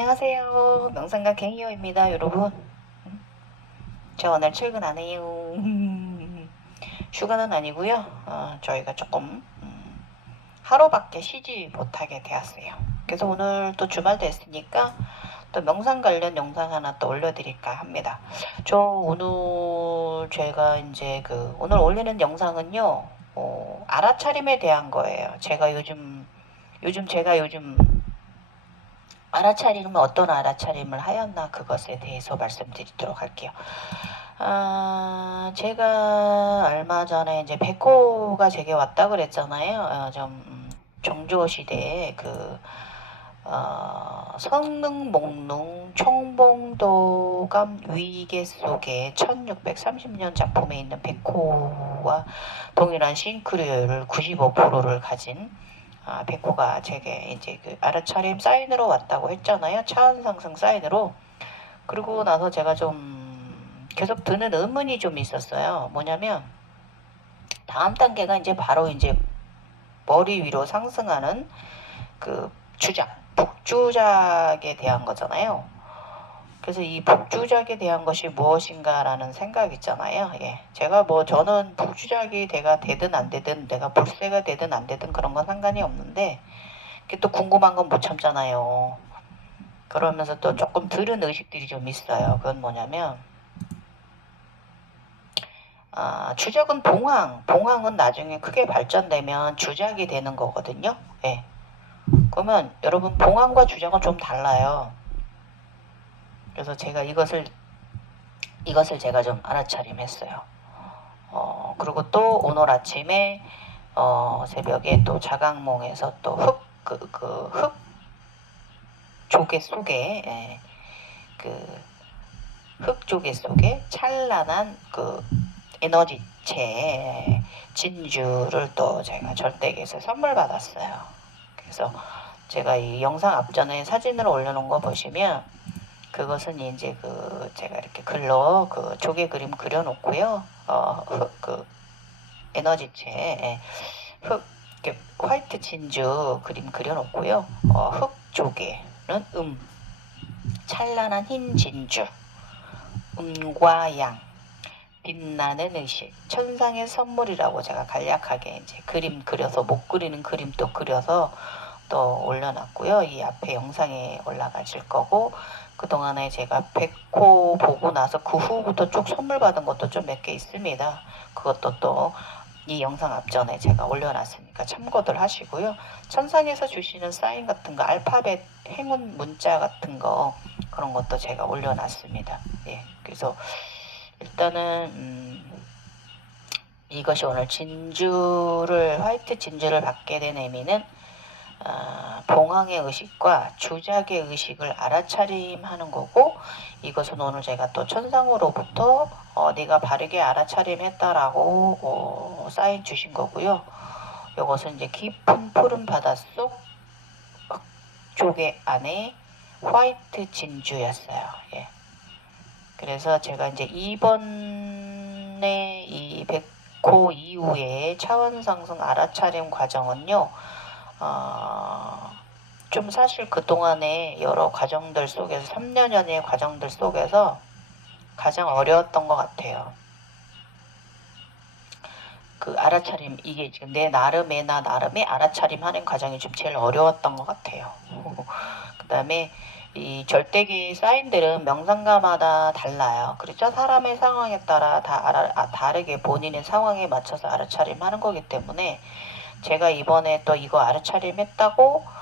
안녕하세요. 명상가 갱이어입니다, 여러분. 저 오늘 출근 안 해요. 휴가는 아니고요. 저희가 조금 하루밖에 쉬지 못하게 되었어요. 그래서 오늘 또 주말 됐으니까 또 명상 관련 영상 하나 또 올려드릴까 합니다. 저 오늘 제가 이제 오늘 올리는 영상은요, 알아차림에 대한 거예요. 제가 요즘 알아차림은 어떤 알아차림을 하였나 그것에 대해서 말씀드리도록 할게요. 제가 얼마 전에 이제 백호가 제게 왔다 그랬잖아요. 좀 정조 시대에 성능 목농 청봉도감 위계 속에 1630년 작품에 있는 백호와 동일한 싱크류율 95%를 가진 백호가 제게 이제 알아차림 사인으로 왔다고 했잖아요. 차원 상승 사인으로. 그리고 나서 제가 좀 계속 드는 의문이 좀 있었어요. 뭐냐면 다음 단계가 이제 바로 이제 머리 위로 상승하는 북주작에 대한 거잖아요. 그래서 이 북주작에 대한 것이 무엇인가라는 생각이 있잖아요. 예. 저는 북주작이 내가 되든 안 되든 내가 불세가 되든 안 되든 그런 건 상관이 없는데 또 궁금한 건 못 참잖아요. 그러면서 또 조금 들은 의식들이 좀 있어요. 그건 뭐냐면 주작은 봉황은 나중에 크게 발전되면 주작이 되는 거거든요. 예. 그러면 여러분 봉황과 주작은 좀 달라요. 그래서 제가 이것을 제가 좀 알아차림했어요. 그리고 또 오늘 아침에 새벽에 또 자각몽에서 또 흙 조개 속에 흙 조개 속에 찬란한 에너지체 진주를 또 제가 절대에서 선물 받았어요. 그래서 제가 이 영상 앞전에 사진으로 올려놓은 거 보시면 그것은 이제 제가 이렇게 글로 조개 그림 그려놓고요. 에너지체 흙 화이트 진주 그림 그려놓고요. 흙 조개는 찬란한 흰 진주, 음과 양, 빛나는 의식, 천상의 선물이라고 제가 간략하게 이제 그림 그려서 못 그리는 그림도 그려서 또 올려놨고요. 이 앞에 영상에 올라가실 거고 그동안에 제가 백호 보고 나서 그 후부터 쭉 선물 받은 것도 좀 몇 개 있습니다. 그것도 또 이 영상 앞전에 제가 올려놨으니까 참고들 하시고요. 천상에서 주시는 사인 같은 거, 알파벳 행운 문자 같은 거 그런 것도 제가 올려놨습니다. 예, 그래서 일단은 이것이 오늘 화이트 진주를 받게 된 의미는 봉황의 의식과 주작의 의식을 알아차림하는 거고, 이것은 오늘 제가 또 천상으로부터 네가 바르게 알아차림했다라고 사인 주신 거고요. 이것은 이제 깊은 푸른 바닷속 조개 안에 화이트 진주였어요. 예. 그래서 제가 이제 이번에 이 백호 이후에 차원 상승 알아차림 과정은요. 좀 사실 그동안에 여러 과정들 속에서 3년여의 과정들 속에서 가장 어려웠던 것 같아요. 알아차림, 이게 지금 나 나름의 알아차림 하는 과정이 좀 제일 어려웠던 것 같아요. 그 다음에 이 절대기 사인들은 명상가마다 달라요. 그렇죠? 사람의 상황에 따라 다르게 본인의 상황에 맞춰서 알아차림 하는 거기 때문에 제가 이번에 또 이거 알아차림 했다고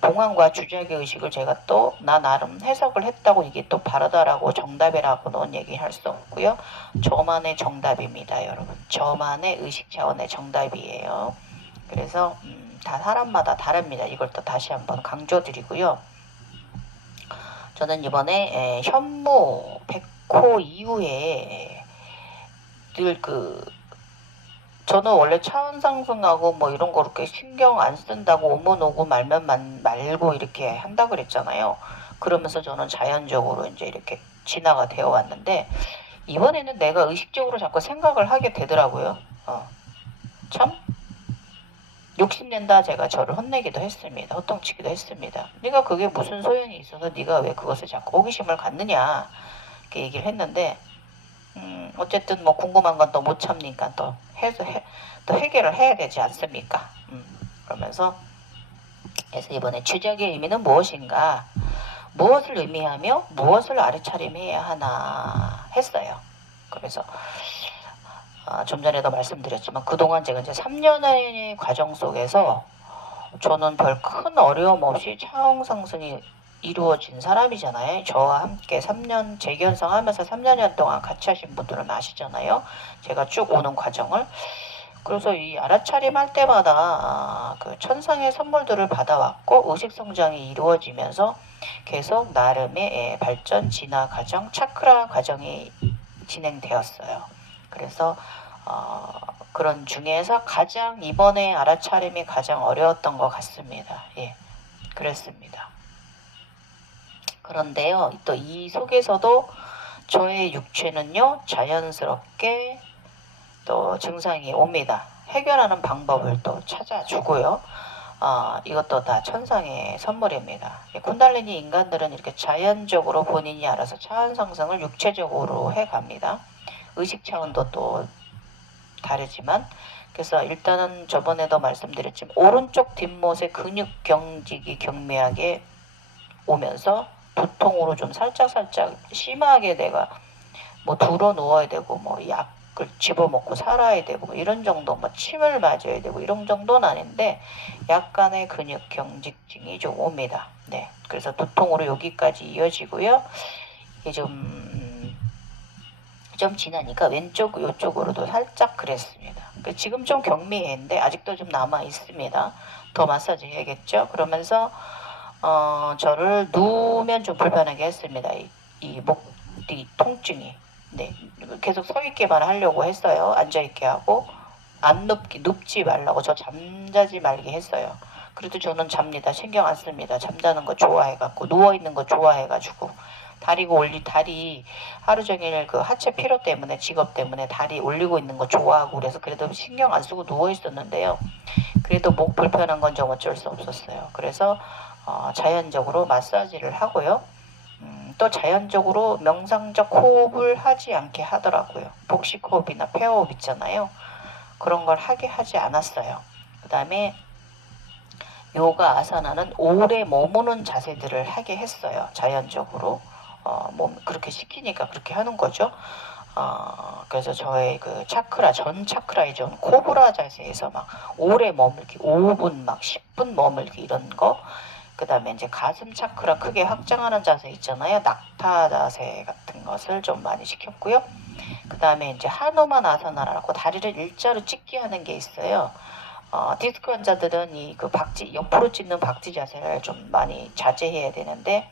봉황과 주작의 의식을 제가 또 나 나름 해석을 했다고 이게 또 바르다라고 정답이라고는 얘기할 수 없고요. 저만의 정답입니다, 여러분. 저만의 의식 차원의 정답이에요. 그래서 다 사람마다 다릅니다. 이걸 또 다시 한번 강조드리고요. 저는 이번에 현무 백호 이후에 늘 저는 원래 차원 상승하고 뭐 이런 거 이렇게 신경 안 쓴다고 오면 오고 말면 말고 이렇게 한다 그랬잖아요. 그러면서 저는 자연적으로 이제 이렇게 진화가 되어 왔는데 이번에는 내가 의식적으로 자꾸 생각을 하게 되더라고요. 참 욕심낸다 제가 저를 혼내기도 했습니다. 호통치기도 했습니다. 네가 그게 무슨 소용이 있어서 네가 왜 그것을 자꾸 호기심을 갖느냐 이렇게 얘기를 했는데 어쨌든 뭐 궁금한 건 또 못 참니까 또 해결을 해야 되지 않습니까? 그러면서 그래서 이번에 주작의 의미는 무엇인가? 무엇을 의미하며 무엇을 알아차림해야 하나 했어요. 그래서 좀 전에도 말씀드렸지만 그동안 제가 이제 3년의 과정 속에서 저는 별 큰 어려움 없이 차원 상승이 이루어진 사람이잖아요. 저와 함께 3년 재견성하면서 3년 동안 같이 하신 분들은 아시잖아요. 제가 쭉 오는 과정을. 그래서 이 알아차림 할 때마다 그 천상의 선물들을 받아왔고 의식 성장이 이루어지면서 계속 나름의 발전, 진화 과정, 차크라 과정이 진행되었어요. 그래서 그런 중에서 가장 이번에 알아차림이 가장 어려웠던 것 같습니다. 예, 그랬습니다. 그런데요, 또 이 속에서도 저의 육체는요 자연스럽게 또 증상이 옵니다. 해결하는 방법을 또 찾아주고요. 이것도 다 천상의 선물입니다. 쿤달리니 인간들은 이렇게 자연적으로 본인이 알아서 차원 상승을 육체적으로 해갑니다. 의식 차원도 또 다르지만 그래서 일단은 저번에도 말씀드렸지만 오른쪽 뒷못에 근육 경직이 경미하게 오면서 두통으로 좀 살짝 심하게 내가 뭐 들어 누워야 되고 뭐 약을 집어먹고 살아야 되고 뭐 이런 정도 뭐 침을 맞아야 되고 이런 정도는 아닌데 약간의 근육 경직증이 좀 옵니다. 네, 그래서 두통으로 여기까지 이어지고요. 이게 좀 지나니까 왼쪽 이쪽으로도 살짝 그랬습니다. 지금 좀 경미했는데 아직도 좀 남아 있습니다. 더 마사지 해야겠죠. 그러면서 저를 누우면 좀 불편하게 했습니다. 이 목뒤 통증이. 네, 계속 서 있게만 하려고 했어요. 앉아 있게 하고 안 눕지 말라고 저 잠자지 말게 했어요. 그래도 저는 잡니다. 신경 안 씁니다. 잠자는 거 좋아해갖고 누워 있는 거 좋아해가지고 다리 하루 종일 그 하체 피로 때문에 직업 때문에 다리 올리고 있는 거 좋아하고 그래서 그래도 신경 안 쓰고 누워 있었는데요. 그래도 목 불편한 건 좀 어쩔 수 없었어요. 그래서 자연적으로 마사지를 하고요. 또 자연적으로 명상적 호흡을 하지 않게 하더라고요. 복식 호흡이나 폐호흡 있잖아요. 그런 걸 하게 하지 않았어요. 그 다음에 요가 아사나는 오래 머무는 자세들을 하게 했어요. 자연적으로. 몸 그렇게 시키니까 그렇게 하는 거죠. 그래서 저의 그 차크라, 전 차크라의 전 코브라 자세에서 막 오래 머물기, 5분 막 10분 머물기 이런 거. 그 다음에 이제 가슴 차크라 크게 확장하는 자세 있잖아요. 낙타 자세 같은 것을 좀 많이 시켰고요. 그 다음에 이제 하누만 아사나라고 다리를 일자로 찢기 하는 게 있어요. 디스크 환자들은 이 그 박지, 옆으로 찢는 박지 자세를 좀 많이 자제해야 되는데,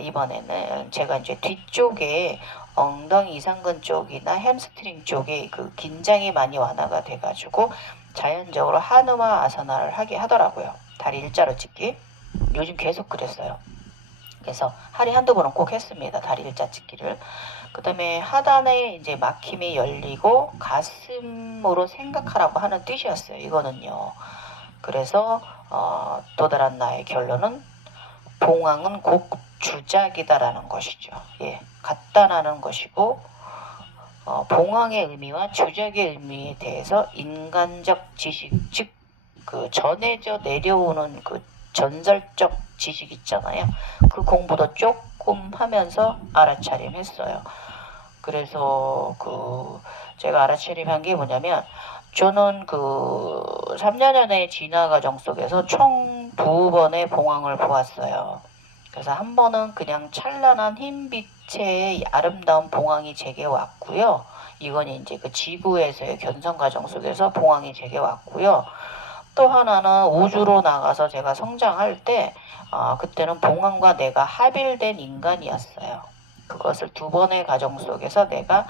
이번에는 제가 이제 뒤쪽에 엉덩이 이상근 쪽이나 햄스트링 쪽에 그 긴장이 많이 완화가 돼가지고 자연적으로 하누마 아사나를 하게 하더라고요. 다리 일자로 찢기. 요즘 계속 그랬어요. 그래서 하루에 한두 번은 꼭 했습니다. 다리 일자 찢기를. 그 다음에 하단에 이제 막힘이 열리고 가슴으로 생각하라고 하는 뜻이었어요. 이거는요. 그래서 또 다른 나의 결론은 봉황은 곧 주작이다라는 것이죠. 예, 갖다라는 것이고 봉황의 의미와 주작의 의미에 대해서 인간적 지식, 즉 그 전해져 내려오는 그 전설적 지식 있잖아요. 그 공부도 조금 하면서 알아차림했어요. 그래서 그 제가 알아차림한 게 뭐냐면 저는 그 3년 전의 진화 과정 속에서 총 2번의 봉황을 보았어요. 그래서 한 번은 그냥 찬란한 흰빛의 아름다운 봉황이 제게 왔고요. 이건 이제 그 지구에서의 견성 과정 속에서 봉황이 제게 왔고요. 또 하나는 우주로 나가서 제가 성장할 때 그때는 봉황과 내가 합일된 인간이었어요. 그것을 2번의 과정 속에서 내가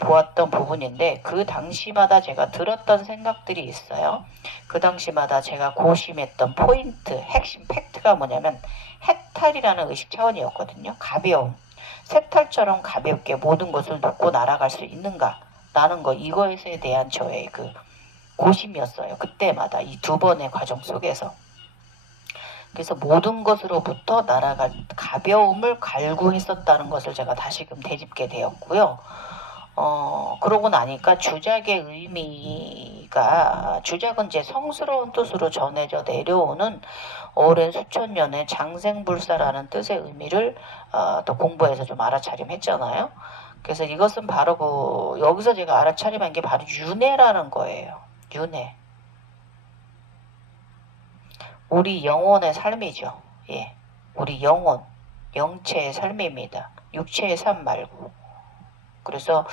보았던 부분인데 그 당시마다 제가 들었던 생각들이 있어요. 그 당시마다 제가 고심했던 포인트, 핵심 팩트가 뭐냐면 해탈이라는 의식 차원이었거든요. 가벼움. 새털처럼 가볍게 모든 것을 놓고 날아갈 수 있는가? 라는 거, 이거에 대한 저의 그 고심이었어요. 그때마다 이 두 번의 과정 속에서. 그래서 모든 것으로부터 나라가 가벼움을 갈구했었다는 것을 제가 다시금 되짚게 되었고요. 그러고 나니까 주작의 의미가, 주작은 이제 성스러운 뜻으로 전해져 내려오는 오랜 수천 년의 장생불사라는 뜻의 의미를 또 공부해서 좀 알아차림했잖아요. 그래서 이것은 바로 여기서 제가 알아차림한 게 바로 윤회라는 거예요. 윤회. 우리 영혼의 삶이죠. 예. 우리 영혼, 영체의 삶입니다. 육체의 삶 말고. 그래서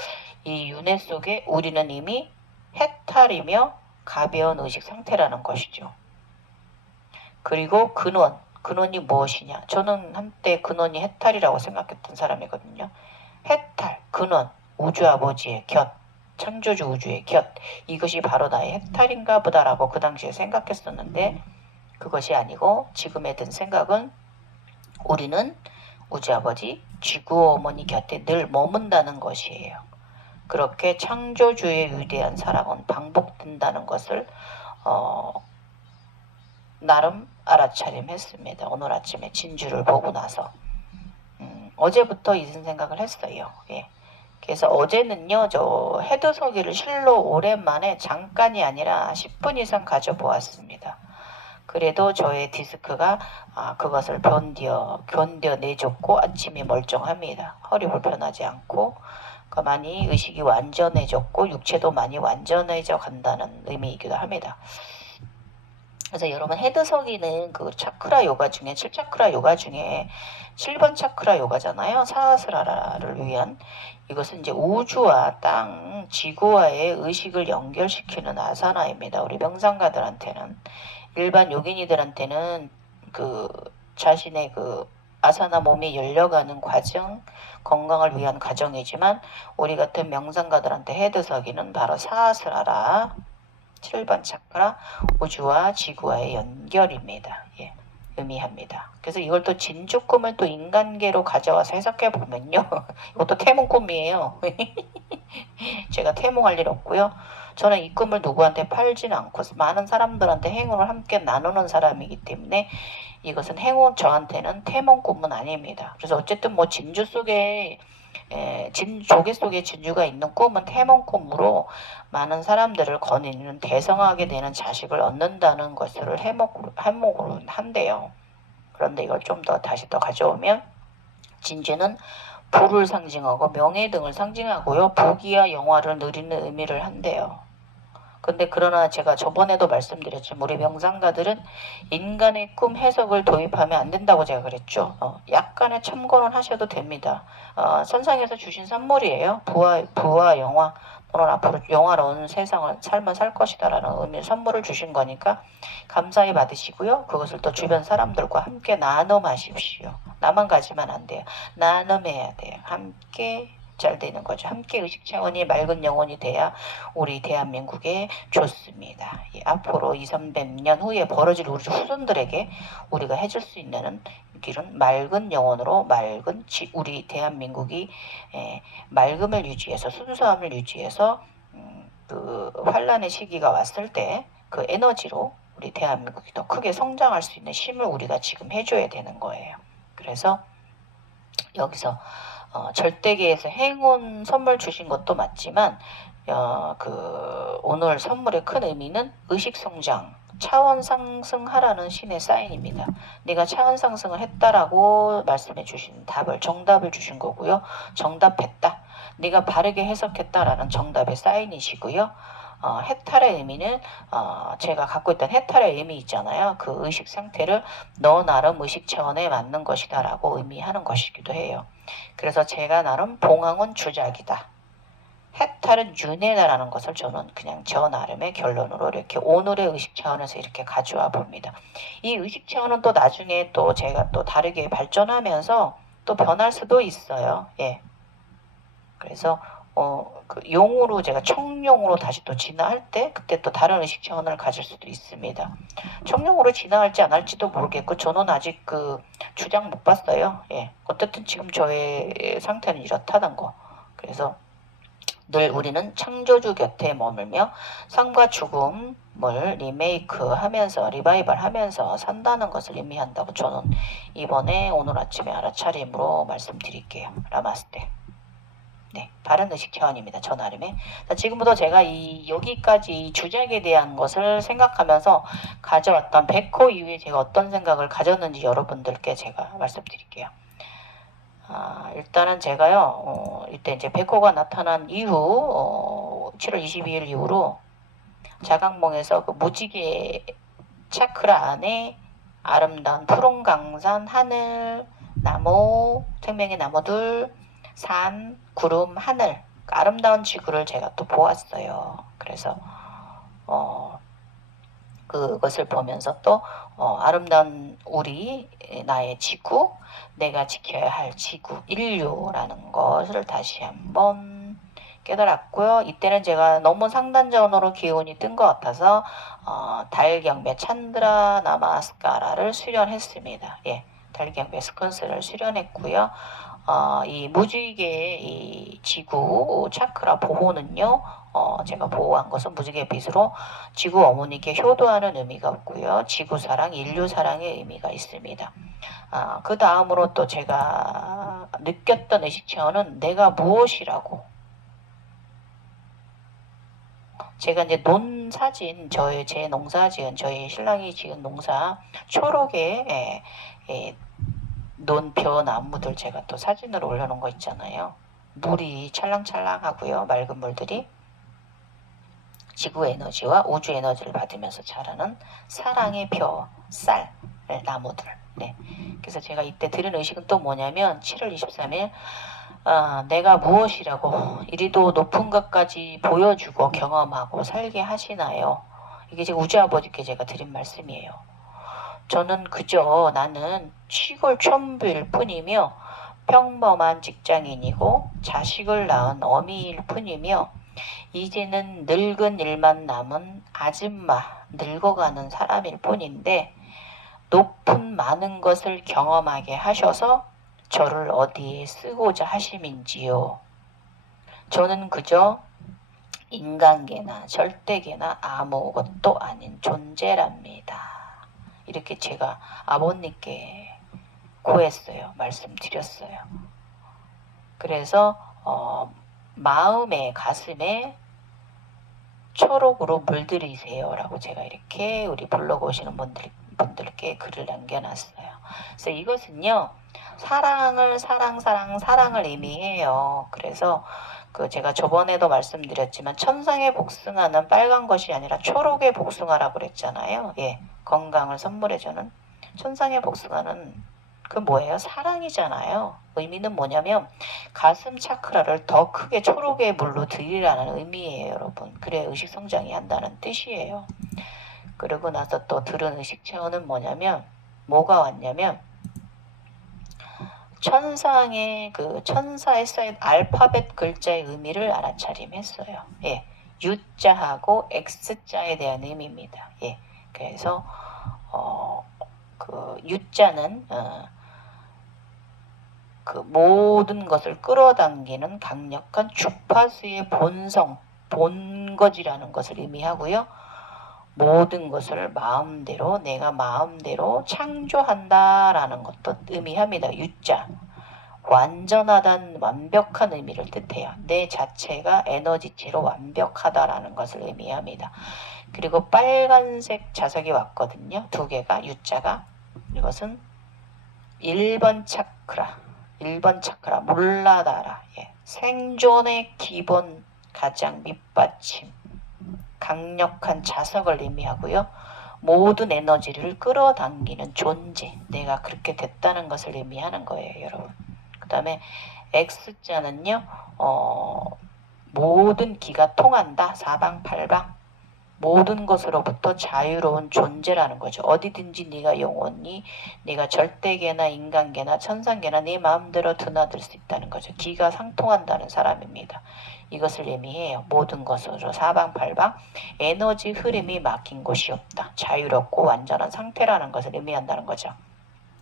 이 윤회 속에 우리는 이미 해탈이며 가벼운 의식 상태라는 것이죠. 그리고 근원이 무엇이냐? 저는 한때 근원이 해탈이라고 생각했던 사람이거든요. 해탈, 근원, 우주 아버지의 곁, 창조주 우주의 곁, 이것이 바로 나의 해탈인가 보다라고 그 당시에 생각했었는데, 그것이 아니고 지금에 든 생각은 우리는 우주 아버지, 지구 어머니 곁에 늘 머문다는 것이에요. 그렇게 창조주의 위대한 사랑은 반복된다는 것을 나름 알아차림했습니다. 오늘 아침에 진주를 보고 나서 어제부터 이런 생각을 했어요. 예. 그래서 어제는요, 저 헤드서기를 실로 오랜만에 잠깐이 아니라 10분 이상 가져보았습니다. 그래도 저의 디스크가 그것을 견뎌내줬고 아침이 멀쩡합니다. 허리 불편하지 않고 많이 의식이 완전해졌고 육체도 많이 완전해져 간다는 의미이기도 합니다. 그래서 여러분 헤드서기는 그 차크라 요가 중에 7차크라 요가 중에 7번 차크라 요가잖아요. 사하스라라를 위한. 이것은 이제 우주와 땅, 지구와의 의식을 연결시키는 아사나입니다. 우리 명상가들한테는. 일반 요기니들한테는 그 자신의 그 아사나 몸이 열려가는 과정, 건강을 위한 과정이지만 우리 같은 명상가들한테 헤드서기는 바로 사하스라라 7번 차크라 우주와 지구와의 연결입니다. 예, 의미합니다. 그래서 이걸 또 진주 꿈을 또 인간계로 가져와서 해석해 보면요. 이것도 태몽 꿈이에요. 제가 태몽할 일 없고요. 저는 이 꿈을 누구한테 팔진 않고 많은 사람들한테 행운을 함께 나누는 사람이기 때문에 이것은 행운, 저한테는 태몽 꿈은 아닙니다. 그래서 어쨌든 뭐 진주 속에 조개 속에 진주가 있는 꿈은 태몽 꿈으로 많은 사람들을 거느리는 대성하게 되는 자식을 얻는다는 것을 해목으로 한대요. 그런데 이걸 좀 더 다시 더 가져오면 진주는 부를 상징하고 명예 등을 상징하고요. 복이야 영화를 누리는 의미를 한대요. 근데 그러나 제가 저번에도 말씀드렸지만 우리 명상가들은 인간의 꿈 해석을 도입하면 안 된다고 제가 그랬죠. 약간의 참고는 하셔도 됩니다. 선상에서 주신 선물이에요. 부와 영화, 너는 앞으로 영화로운 삶을 살 것이다 라는 의미의 선물을 주신 거니까 감사히 받으시고요. 그것을 또 주변 사람들과 함께 나눔하십시오. 나만 가지면 안 돼요. 나눔해야 돼요. 함께 잘 되는 거죠. 함께 의식 차원이 맑은 영혼이 돼야 우리 대한민국에 좋습니다. 앞으로 2, 300년 후에 벌어질 우리 후손들에게 우리가 해줄 수 있는 길은 맑은 영혼으로 우리 대한민국이 맑음을 유지해서 순수함을 유지해서 그 환란의 시기가 왔을 때 그 에너지로 우리 대한민국이 더 크게 성장할 수 있는 힘을 우리가 지금 해줘야 되는 거예요. 그래서 여기서 절대계에서 행운 선물 주신 것도 맞지만 오늘 선물의 큰 의미는 의식 성장, 차원 상승하라는 신의 사인입니다. 네가 차원 상승을 했다라고 말씀해 주신 정답을 주신 거고요. 정답했다. 네가 바르게 해석했다라는 정답의 사인이시고요. 해탈의 의미는 제가 갖고 있던 해탈의 의미 있잖아요. 그 의식 상태를 너 나름 의식 차원에 맞는 것이다 라고 의미하는 것이기도 해요. 그래서 제가 나름 봉황은 주작이다. 해탈은 윤회다라는 것을 저는 그냥 저 나름의 결론으로 이렇게 오늘의 의식 차원에서 이렇게 가져와 봅니다. 이 의식 차원은 또 나중에 또 제가 또 다르게 발전하면서 또 변할 수도 있어요. 예. 그래서 그 용으로 제가 청룡으로 다시 또 진화할 때 그때 또 다른 의식 차원을 가질 수도 있습니다. 청룡으로 진화할지 안 할지도 모르겠고 저는 아직 그 주장 못 봤어요. 예. 어쨌든 지금 저의 상태는 이렇다는 거. 그래서 늘 우리는 창조주 곁에 머물며 삶과 죽음을 리메이크하면서 리바이벌하면서 산다는 것을 의미한다고 저는 이번에 오늘 아침에 알아차림으로 말씀드릴게요. 라마스테. 네, 바른 의식 차원입니다. 저 나름의. 지금부터 제가 여기까지 주작에 대한 것을 생각하면서 가져왔던 100호 이후에 제가 어떤 생각을 가졌는지 여러분들께 제가 말씀드릴게요. 일단은 제가요, 이때 이제 100호가 나타난 이후, 7월 22일 이후로 자각몽에서 그 무지개 차크라 안에 아름다운 푸른 강산, 하늘, 나무, 생명의 나무들, 산, 구름, 하늘, 그 아름다운 지구를 제가 또 보았어요. 그래서 그것을 보면서 또 아름다운 우리 나의 지구, 내가 지켜야 할 지구, 인류라는 것을 다시 한번 깨달았고요. 이때는 제가 너무 상단전으로 기운이 뜬 것 같아서 달경배 찬드라 나마스카라를 수련했습니다. 예, 달경배 스컨스를 수련했고요. 이 무지개의 이 지구 차크라 보호는요, 제가 보호한 것은 무지개 빛으로 지구 어머니께 효도하는 의미가 없고요. 지구 사랑, 인류 사랑의 의미가 있습니다. 그 다음으로 또 제가 느꼈던 의식 체험은 내가 무엇이라고. 제가 이제 논 사진, 제 농사 지은, 저희 신랑이 지은 농사, 초록에, 논 나무들 제가 또 사진으로 올려놓은 거 있잖아요. 물이 찰랑찰랑하고요. 맑은 물들이 지구 에너지와 우주 에너지를 받으면서 자라는 사랑의 쌀 나무들. 네. 그래서 제가 이때 들은 의식은 또 뭐냐면 7월 23일 내가 무엇이라고 이리도 높은 것까지 보여주고 경험하고 살게 하시나요? 이게 제 우주 아버지께 제가 드린 말씀이에요. 저는 그저 나는 시골 촌부일 뿐이며 평범한 직장인이고 자식을 낳은 어미일 뿐이며 이제는 늙은 일만 남은 아줌마, 늙어가는 사람일 뿐인데 높은 많은 것을 경험하게 하셔서 저를 어디에 쓰고자 하심인지요. 저는 그저 인간계나 절대계나 아무것도 아닌 존재랍니다. 이렇게 제가 아버님께 구했어요. 말씀드렸어요. 그래서 마음에 가슴에 초록으로 물들이세요 라고 제가 이렇게 우리 블로그 오시는 분들께 글을 남겨놨어요. 그래서 이것은요, 사랑을 의미해요. 그래서 제가 저번에도 말씀드렸지만 천상의 복숭아는 빨간 것이 아니라 초록의 복숭아라고 그랬잖아요. 예, 건강을 선물해주는 천상의 복숭아는 그 뭐예요? 사랑이잖아요. 의미는 뭐냐면 가슴 차크라를 더 크게 초록의 물로 들이라는 의미예요, 여러분. 그래 의식 성장이 한다는 뜻이에요. 그러고 나서 또 들은 의식 체험은 뭐가 왔냐면 천상의 천사에 쌓인 알파벳 글자의 의미를 알아차림했어요. 예, U자하고 X자에 대한 의미입니다. 예, 그래서 U자는 모든 것을 끌어당기는 강력한 주파수의 본거지라는 것을 의미하고요. 모든 것을 내가 마음대로 창조한다라는 것도 의미합니다. 유자. 완전하다는 완벽한 의미를 뜻해요. 내 자체가 에너지체로 완벽하다라는 것을 의미합니다. 그리고 빨간색 자석이 왔거든요. 2개가 유자가. 이것은 1번 차크라 몰라다라. 예. 생존의 기본 가장 밑받침 강력한 자석을 의미하고요. 모든 에너지를 끌어당기는 존재, 내가 그렇게 됐다는 것을 의미하는 거예요, 여러분. 그 다음에 X자는요, 모든 기가 통한다, 사방팔방. 모든 것으로부터 자유로운 존재라는 거죠. 어디든지 네가 영원히 네가 절대계나 인간계나 천상계나 네 마음대로 드나들 수 있다는 거죠. 기가 상통한다는 사람입니다. 이것을 의미해요. 모든 것으로 사방팔방 에너지 흐름이 막힌 곳이 없다. 자유롭고 완전한 상태라는 것을 의미한다는 거죠.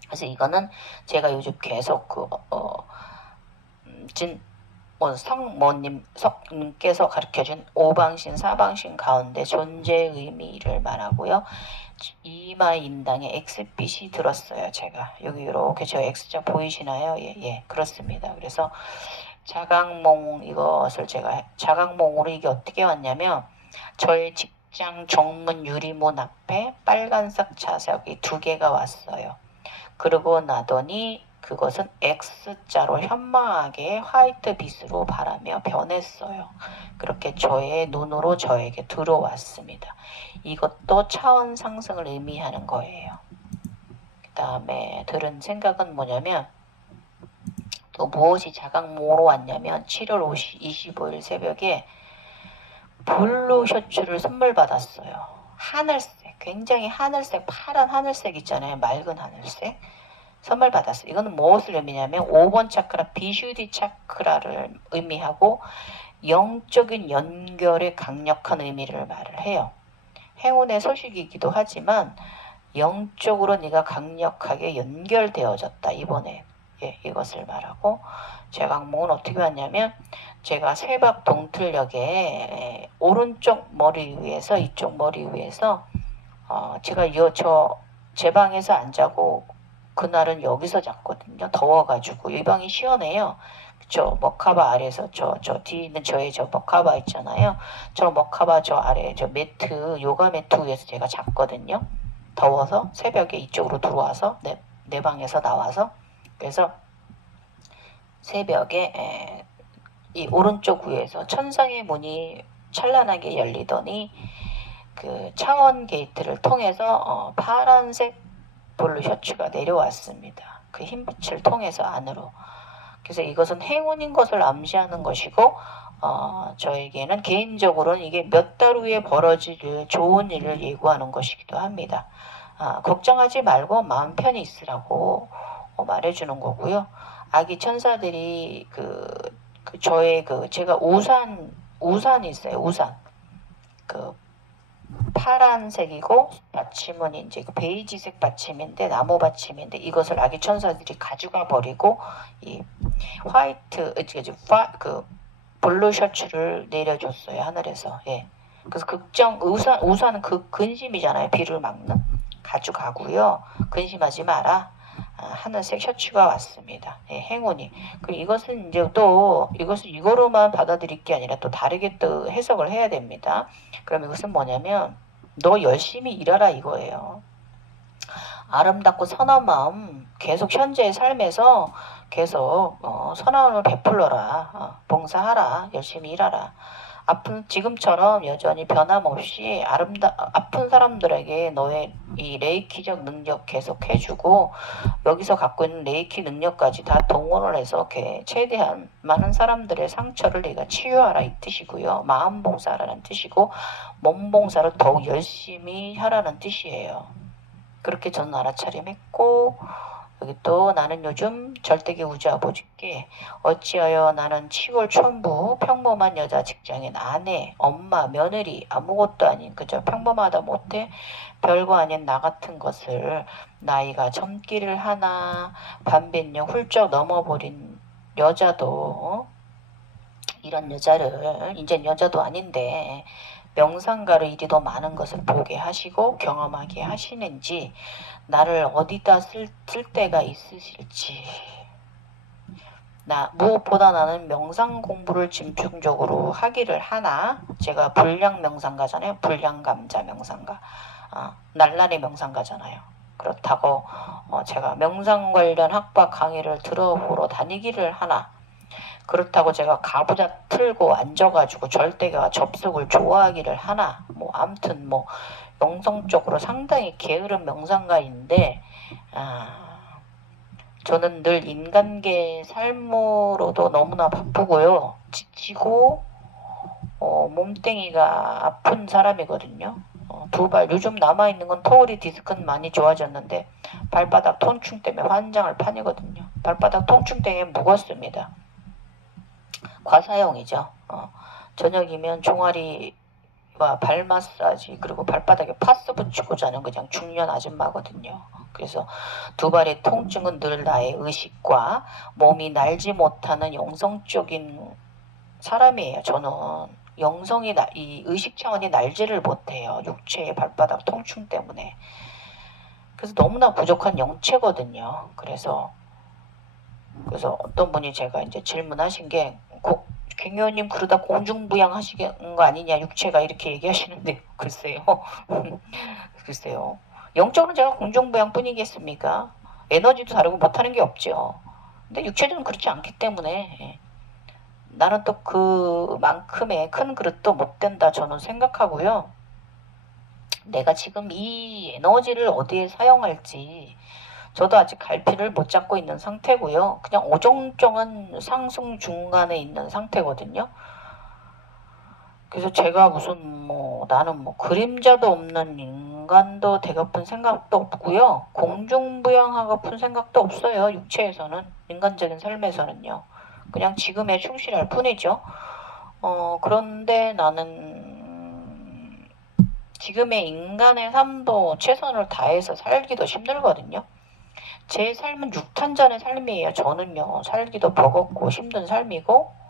그래서 이거는 제가 요즘 계속 성모님께서 가르쳐준 오방신, 사방신 가운데 존재의 의미를 말하고요. 이마 인당에 X빛이 들었어요. 제가 여기 이렇게 저 X자 보이시나요? 예, 그렇습니다. 그래서 자각몽, 이것을 제가 자각몽으로 이게 어떻게 왔냐면 저의 직장 정문 유리문 앞에 빨간색 자석이 2개가 왔어요. 그러고 나더니 그것은 X자로 현망하게 화이트 빛으로 바라며 변했어요. 그렇게 저의 눈으로 저에게 들어왔습니다. 이것도 차원 상승을 의미하는 거예요. 그 다음에 들은 생각은 뭐냐면, 또 무엇이 자각몽으로 왔냐면 7월 25일 새벽에 블루 셔츠를 선물 받았어요. 하늘색, 굉장히 하늘색, 파란 하늘색 있잖아요. 맑은 하늘색. 선물 받았어요. 이거는 무엇을 의미냐면 5번 차크라, 비슈디 차크라를 의미하고 영적인 연결의 강력한 의미를 말을 해요. 행운의 소식이기도 하지만 영적으로 네가 강력하게 연결되어졌다. 이번에 이것을 말하고, 제각몽은 어떻게 왔냐면 제가 새벽 동틀역에 오른쪽 머리 위에서, 이쪽 머리 위에서 제가 제 방에서 안 자고 그날은 여기서 잤거든요. 더워가지고. 이 방이 시원해요. 저 머카바 아래에서 저 뒤에 있는 저의 저 머카바 있잖아요. 저 머카바 저 아래 저 매트, 요가 매트 위에서 제가 잤거든요. 더워서 새벽에 이쪽으로 들어와서 내 방에서 나와서. 그래서 새벽에 이 오른쪽 위에서 천상의 문이 찬란하게 열리더니 그 차원 게이트를 통해서 파란색 블루 셔츠가 내려왔습니다. 그 흰빛을 통해서 안으로. 그래서 이것은 행운인 것을 암시하는 것이고, 저에게는 개인적으로는 이게 몇 달 후에 벌어질 좋은 일을 예고하는 것이기도 합니다. 걱정하지 말고 마음 편히 있으라고 말해주는 거고요. 아기 천사들이 저의 제가 우산이 있어요. 우산. 파란색이고 받침은 이제 베이지색 받침인데, 나무 받침인데, 이것을 아기 천사들이 가져가 버리고 이 화이트 블루 셔츠를 내려줬어요. 하늘에서. 예. 그래서 우산은 근심이잖아요. 비를 막는. 가져가고요. 근심하지 마라. 하늘색 셔츠가 왔습니다. 예, 행운이. 그리고 이것은 이제 또 이거로만 받아들일 게 아니라 또 다르게 또 해석을 해야 됩니다. 그럼 이것은 뭐냐면 너 열심히 일하라 이거예요. 아름답고 선한 마음 계속 현재의 삶에서 계속 선함을 베풀러라. 봉사하라. 열심히 일하라. 지금처럼 여전히 변함없이 아픈 사람들에게 너의 이 레이키적 능력 계속 해주고, 여기서 갖고 있는 레이키 능력까지 다 동원을 해서 최대한 많은 사람들의 상처를 네가 치유하라 이 뜻이고요. 마음 봉사라는 뜻이고, 몸 봉사를 더욱 열심히 하라는 뜻이에요. 그렇게 저는 알아차림했고, 여기 또 나는 요즘 절대기 우주아버지께 어찌하여 나는 7월 촌부 평범한 여자 직장인 아내, 엄마, 며느리 아무것도 아닌 그저 평범하다 못해 별거 아닌 나 같은 것을 나이가 젊기를 하나 반변령 훌쩍 넘어버린 여자도 이런 여자를 이젠 여자도 아닌데 명상가로 이리도 많은 것을 보게 하시고 경험하게 하시는지, 나를 어디다 쓸 때가 있으실지. 무엇보다 나는 명상 공부를 집중적으로 하기를 하나, 제가 불량 명상가잖아요. 불량감자 명상가. 날라리 명상가잖아요. 그렇다고 제가 명상 관련 학과 강의를 들어보러 다니기를 하나, 그렇다고 제가 가부좌 틀고 앉아가지고 절대가 접속을 좋아하기를 하나, 아무튼 영성적으로 상당히 게으른 명상가인데, 저는 늘 인간계 삶으로도 너무나 바쁘고요. 지치고 몸뚱이가 아픈 사람이거든요. 요즘 남아있는 건 터울이 디스크는 많이 좋아졌는데 발바닥 통증 때문에 환장을 판이거든요. 발바닥 통증 때문에 묵었습니다. 과사용이죠. 저녁이면 종아리와 발 마사지, 그리고 발바닥에 파스 붙이고 자는 그냥 중년 아줌마거든요. 그래서 두 발의 통증은 늘 나의 의식과 몸이 날지 못하는 영성적인 사람이에요. 저는 영성이 이 의식 차원이 날지를 못해요. 육체의 발바닥 통증 때문에. 그래서 너무나 부족한 영체거든요. 그래서 어떤 분이 제가 이제 질문하신 게 갱요님 그러다 공중부양 하시는 거 아니냐 육체가 이렇게 얘기하시는데 글쎄요. 글쎄요. 영적으로는 제가 공중부양 뿐이겠습니까? 에너지도 다르고 못하는 게 없죠. 근데 육체적으로는 그렇지 않기 때문에 나는 또 그만큼의 큰 그릇도 못 된다 저는 생각하고요. 내가 지금 이 에너지를 어디에 사용할지 저도 아직 갈피를 못 잡고 있는 상태고요. 그냥 어정쩡한 상승 중간에 있는 상태거든요. 그래서 제가 무슨 나는 그림자도 없는 인간도 되고픈 생각도 없고요. 공중부양하고픈 생각도 없어요. 육체에서는, 인간적인 삶에서는요. 그냥 지금에 충실할 뿐이죠. 그런데 나는 지금의 인간의 삶도 최선을 다해서 살기도 힘들거든요. 제 삶은 육탄전의 삶이에요. 저는요, 살기도 버겁고 힘든 삶이고,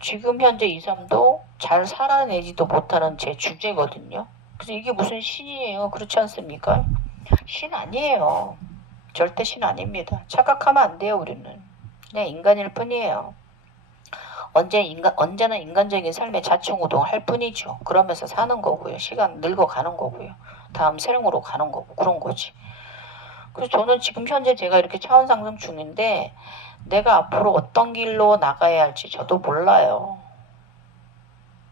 지금 현재 이 삶도 잘 살아내지도 못하는 제 주제거든요. 그래서 이게 무슨 신이에요? 그렇지 않습니까? 신 아니에요. 절대 신 아닙니다. 착각하면 안 돼요, 우리는. 그냥 인간일 뿐이에요. 언제나 인간적인 삶의 자충우동을 할 뿐이죠. 그러면서 사는 거고요. 시간 늙어가는 거고요. 다음 세령으로 가는 거고, 그런 거지. 그래서 저는 지금 현재 제가 이렇게 차원 상승 중인데 내가 앞으로 어떤 길로 나가야 할지 저도 몰라요.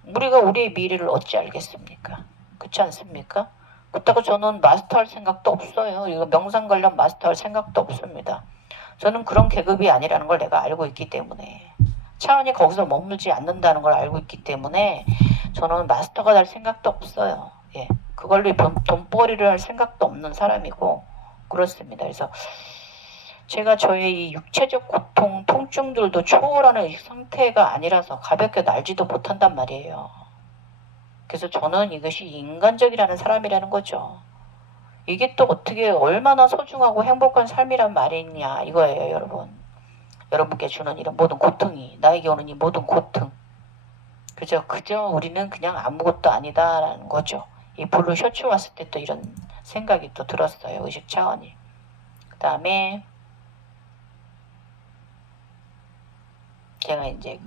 우리가 우리의 미래를 어찌 알겠습니까? 그렇지 않습니까? 그렇다고 저는 마스터할 생각도 없어요. 이거 명상 관련 마스터할 생각도 없습니다. 저는 그런 계급이 아니라는 걸 내가 알고 있기 때문에 차원이 거기서 머물지 않는다는 걸 알고 있기 때문에 저는 마스터가 될 생각도 없어요. 예, 그걸로 돈벌이를 할 생각도 없는 사람이고 그렇습니다. 그래서 제가 저의 이 육체적 고통, 통증들도 초월하는 상태가 아니라서 가볍게 날지도 못한단 말이에요. 그래서 저는 이것이 인간적이라는 사람이라는 거죠. 이게 또 어떻게 얼마나 소중하고 행복한 삶이란 말이냐 이거예요, 여러분. 여러분께 주는 이런 모든 고통이, 나에게 오는 이 모든 고통. 그저 우리는 그냥 아무것도 아니다라는 거죠. 이 블루 셔츠 왔을 때 또 이런 생각이 또 들었어요. 의식 차원이. 그 다음에 제가 이제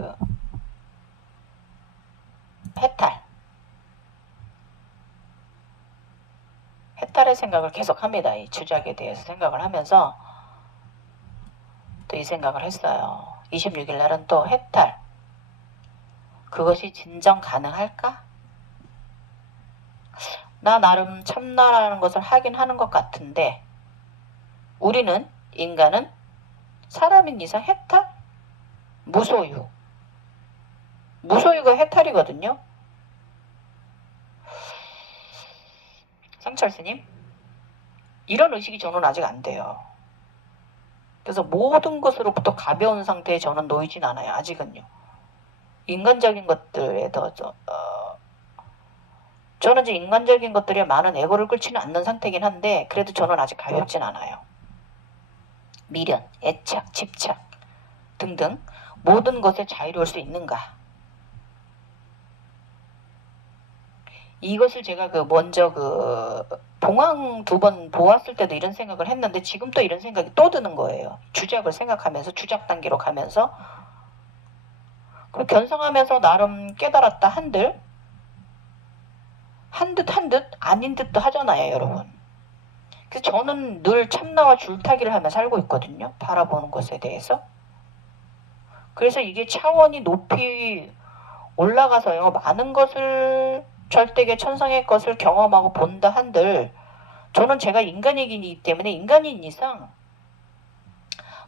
해탈의 생각을 계속 합니다. 이 주작에 대해서 생각을 하면서 또 이 생각을 했어요. 26일 날은 또 해탈. 그것이 진정 가능할까? 나 나름 참나라는 것을 하긴 하는 것 같은데 우리는 인간은 사람인 이상 해탈? 무소유. 무소유가 해탈이거든요. 상철스님, 이런 의식이 저는 아직 안 돼요. 그래서 모든 것으로부터 가벼운 상태에 저는 놓이진 않아요. 아직은요. 인간적인 것들에 저는 이제 인간적인 것들에 많은 애고를 끌지는 않는 상태긴 한데 그래도 저는 아직 가볍진 않아요. 미련, 애착, 집착 등등 모든 것에 자유로울 수 있는가? 이것을 제가 먼저 봉황 2번 보았을 때도 이런 생각을 했는데 지금 또 이런 생각이 또 드는 거예요. 주작을 생각하면서 주작 단계로 가면서 그 견성하면서 나름 깨달았다 한들 한 듯 아닌 듯도 하잖아요, 여러분. 그래서 저는 늘 참나와 줄타기를 하며 살고 있거든요. 바라보는 것에 대해서. 그래서 이게 차원이 높이 올라가서요. 많은 것을 절대계 천상의 것을 경험하고 본다 한들 저는 제가 인간이기 때문에 인간인 이상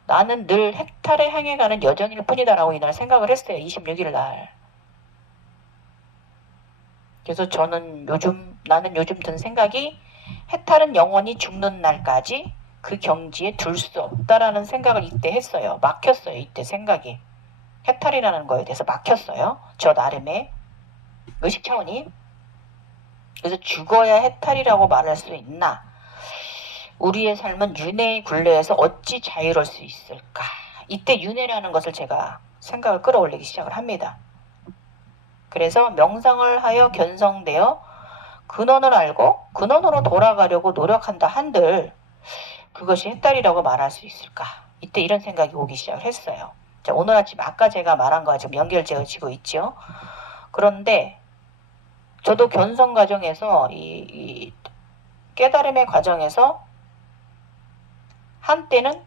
나는 늘 해탈에 향해 가는 여정일 뿐이다라고 이날 생각을 했어요. 26일 날. 그래서 나는 요즘 든 생각이 해탈은 영원히 죽는 날까지 그 경지에 둘 수 없다라는 생각을 이때 했어요. 막혔어요. 이때 생각이. 해탈이라는 거에 대해서 막혔어요. 저 나름의 의식 차원이. 그래서 죽어야 해탈이라고 말할 수 있나? 우리의 삶은 윤회의 굴레에서 어찌 자유로울 수 있을까? 이때 윤회라는 것을 제가 생각을 끌어올리기 시작을 합니다. 그래서 명상을 하여 견성되어 근원을 알고 근원으로 돌아가려고 노력한다 한들 그것이 해탈이라고 말할 수 있을까? 이때 이런 생각이 오기 시작을 했어요. 자, 오늘 아침 아까 제가 말한 거와 지금 연결지어지고 있죠. 그런데 저도 견성 과정에서 이 깨달음의 과정에서 한때는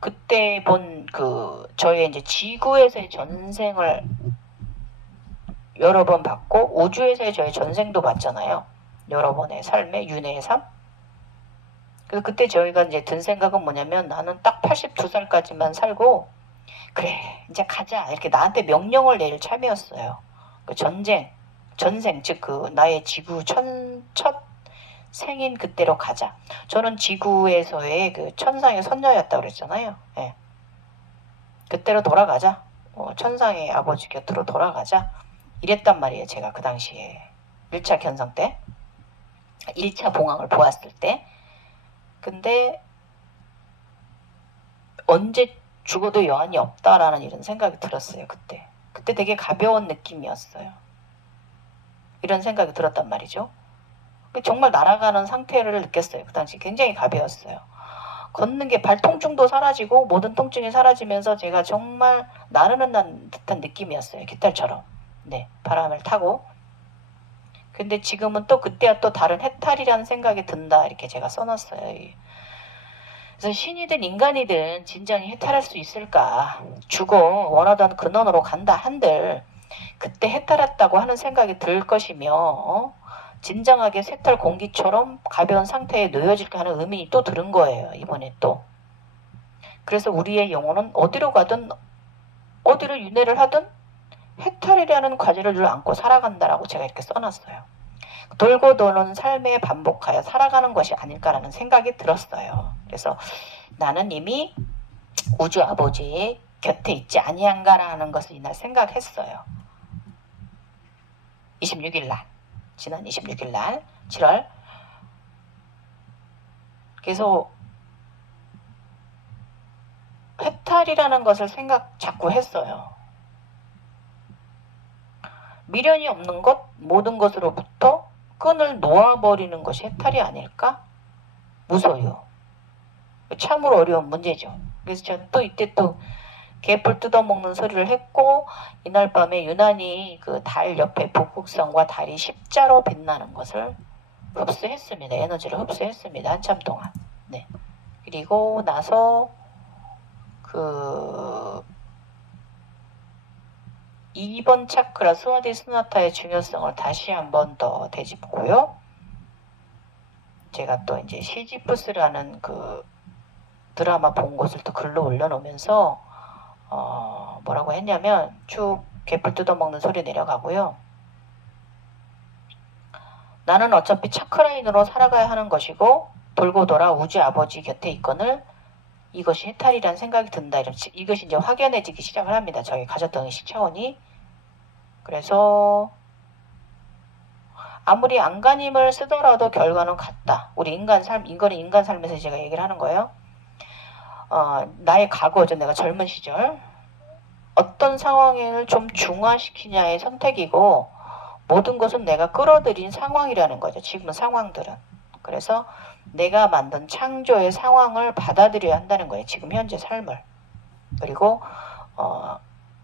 그때 본 그 저의 이제 지구에서의 전생을 여러 번 봤고 우주에서의 저의 전생도 봤잖아요. 여러 번의 삶의 윤회의 삶. 그래서 그때 저희가 이제 든 생각은 뭐냐면 나는 딱 82살까지만 살고 그래 이제 가자 이렇게 나한테 명령을 내릴 참이었어요. 그 전생 즉 그 나의 지구 첫 생인 그때로 가자. 저는 지구에서의 그 천상의 선녀였다고 그랬잖아요. 예. 그때로 돌아가자. 천상의 아버지 곁으로 돌아가자. 이랬단 말이에요. 제가 그 당시에 1차 견성 때 1차 봉황을 보았을 때. 근데 언제 죽어도 여한이 없다라는 이런 생각이 들었어요. 그때 되게 가벼운 느낌이었어요. 이런 생각이 들었단 말이죠. 정말 날아가는 상태를 느꼈어요. 그 당시 굉장히 가벼웠어요. 걷는 게 발 통증도 사라지고 모든 통증이 사라지면서 제가 정말 나르는 듯한 느낌이었어요. 깃털처럼. 네, 바람을 타고. 근데 지금은 또 그때와 또 다른 해탈이라는 생각이 든다. 이렇게 제가 써놨어요. 그래서 신이든 인간이든 진정히 해탈할 수 있을까? 죽어 원하던 근원으로 간다 한들 그때 해탈했다고 하는 생각이 들 것이며 진정하게 새털 공기처럼 가벼운 상태에 놓여질까 하는 의문이 또 들은 거예요. 이번에 또. 그래서 우리의 영혼은 어디로 가든 어디로 윤회를 하든 해탈이라는 과제를 늘 안고 살아간다라고 제가 이렇게 써놨어요. 돌고 도는 삶에 반복하여 살아가는 것이 아닐까라는 생각이 들었어요. 그래서 나는 이미 우주 아버지의 곁에 있지 아니한가라는 것을 이날 생각했어요. 26일 날, 지난 26일 날, 7월. 그래서 해탈이라는 것을 생각 자꾸 했어요. 미련이 없는 것, 모든 것으로부터 끈을 놓아버리는 것이 해탈이 아닐까? 무서워요. 참으로 어려운 문제죠. 그래서 제가 또 이때 또 개뿔 뜯어먹는 소리를 했고 이날 밤에 유난히 그 달 옆에 북극성과 달이 십자로 빛나는 것을 흡수했습니다. 에너지를 흡수했습니다. 한참 동안. 네. 그리고 나서 그 2번 차크라 스와디 스나타의 중요성을 다시 한번 더 되짚고요. 제가 또 이제 시지프스라는 그 드라마 본 것을 또 글로 올려놓으면서 뭐라고 했냐면 쭉 개뿔 뜯어먹는 소리 내려가고요. 나는 어차피 차크라인으로 살아가야 하는 것이고 돌고 돌아 우주 아버지 곁에 있거늘 이것이 해탈이라는 생각이 든다. 이것이 이제 확연해지기 시작을 합니다. 저희 가졌던 의식 차원이. 그래서 아무리 안간힘을 쓰더라도 결과는 같다. 우리 이거는 인간 삶에서 제가 얘기를 하는 거예요. 나의 과거죠. 내가 젊은 시절. 어떤 상황을 좀 중화시키냐의 선택이고 모든 것은 내가 끌어들인 상황이라는 거죠. 지금 상황들은. 그래서 내가 만든 창조의 상황을 받아들여야 한다는 거예요. 지금 현재 삶을. 그리고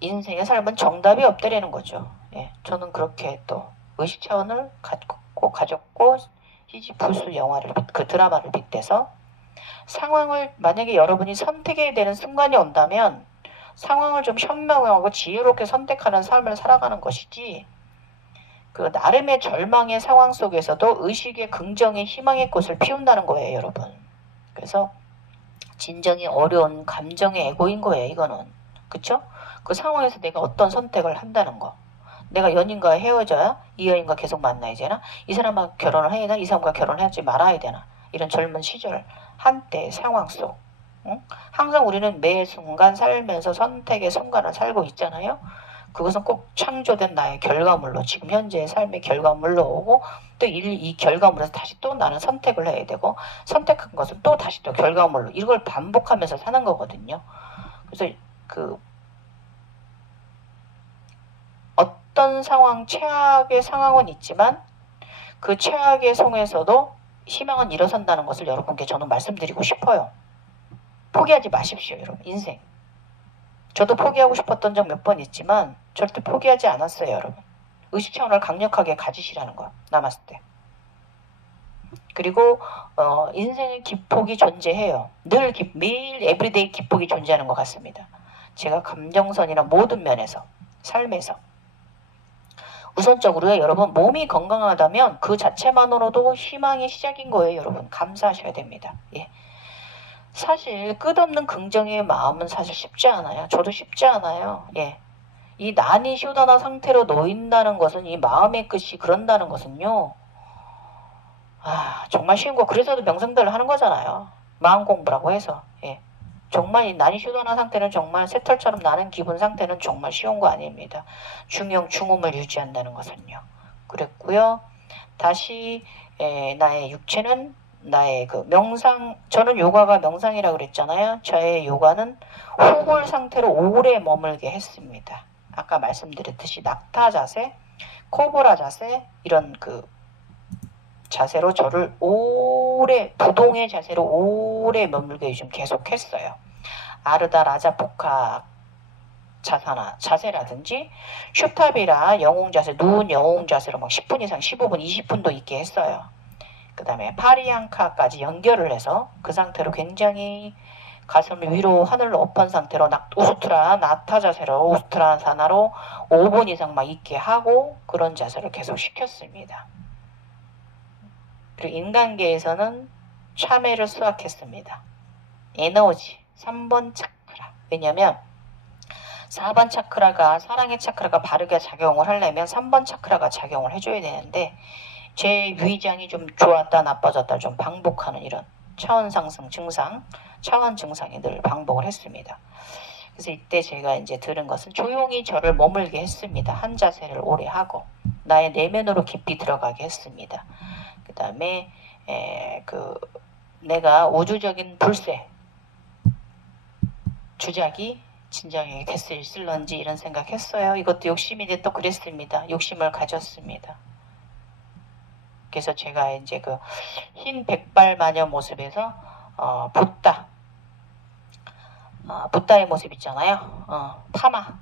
인생의 삶은 정답이 없다라는 거죠. 예, 저는 그렇게 또 의식 차원을 가졌고 시지프스 영화를 그 드라마를 빗대서 상황을 만약에 여러분이 선택해야 되는 순간이 온다면 상황을 좀 현명하고 지혜롭게 선택하는 삶을 살아가는 것이지 그 나름의 절망의 상황 속에서도 의식의 긍정의 희망의 꽃을 피운다는 거예요, 여러분. 그래서 진정이 어려운 감정의 에고인 거예요, 이거는. 그쵸? 그 상황에서 내가 어떤 선택을 한다는 거. 내가 연인과 헤어져야 이 여인과 계속 만나야 되나? 이 사람과 결혼을 해야 되나? 이 사람과 결혼하지 말아야 되나? 이런 젊은 시절 한때 상황 속. 응? 항상 우리는 매 순간 살면서 선택의 순간을 살고 있잖아요. 그것은 꼭 창조된 나의 결과물로 지금 현재의 삶의 결과물로 오고 또 이 결과물에서 다시 또 나는 선택을 해야 되고 선택한 것은 또 다시 또 결과물로 이걸 반복하면서 사는 거거든요. 그래서 어떤 상황, 최악의 상황은 있지만 그 최악의 속에서도 희망은 일어선다는 것을 여러분께 저는 말씀드리고 싶어요. 포기하지 마십시오, 여러분. 인생. 저도 포기하고 싶었던 적 몇 번 있지만 절대 포기하지 않았어요, 여러분. 의식 차원을 강력하게 가지시라는 거, 남았을 때. 그리고 인생의 기폭이 존재해요. 매일 에브리데이 기폭이 존재하는 것 같습니다. 제가 감정선이나 모든 면에서, 삶에서. 우선적으로요, 여러분, 몸이 건강하다면 그 자체만으로도 희망의 시작인 거예요, 여러분. 감사하셔야 됩니다. 예. 사실 끝없는 긍정의 마음은 사실 쉽지 않아요. 저도 쉽지 않아요. 예. 이 난이 쇼다나 상태로 놓인다는 것은, 이 마음의 끝이 그런다는 것은요, 정말 쉬운 거. 그래서도 명상들을 하는 거잖아요. 마음 공부라고 해서. 예. 정말 이 난이 쇼다나 상태는 정말 새털처럼 나는 기분 상태는 정말 쉬운 거 아닙니다. 중음을 유지한다는 것은요. 그랬고요. 다시 나의 육체는 나의 그 명상, 저는 요가가 명상이라고 그랬잖아요. 저의 요가는 호골 상태로 오래 머물게 했습니다. 아까 말씀드렸듯이 낙타 자세, 코브라 자세, 이런 그 자세로 저를 오래, 부동의 자세로 오래 머물게 요즘 계속 했어요. 아르다 라자포카 자세라든지 슈탑이라 영웅 자세, 누운 영웅 자세로 막 10분 이상, 15분, 20분도 있게 했어요. 그 다음에 파리앙카까지 연결을 해서 그 상태로 굉장히 가슴을 위로 하늘로 엎은 상태로 우스트라 나타 자세로 우스트라 사나로 5분 이상 막 있게 하고 그런 자세를 계속 시켰습니다. 그리고 인간계에서는 참회를 수확했습니다. 에너지 3번 차크라. 왜냐면 4번 차크라가, 사랑의 차크라가 바르게 작용을 하려면 3번 차크라가 작용을 해줘야 되는데 제 위장이 좀 좋았다 나빠졌다 좀 반복하는 이런 차원 상승 증상, 차원 증상이 늘 반복을 했습니다. 그래서 이때 제가 이제 들은 것은 조용히 저를 머물게 했습니다. 한 자세를 오래 하고 나의 내면으로 깊이 들어가게 했습니다. 그 다음에 내가 우주적인 불새 주작이 진정하게 됐을런지 이런 생각했어요. 이것도 욕심인데 또 그랬습니다. 욕심을 가졌습니다. 그래서 제가 이제 그 흰 백발 마녀 모습에서 붓다의 모습 있잖아요. 파마.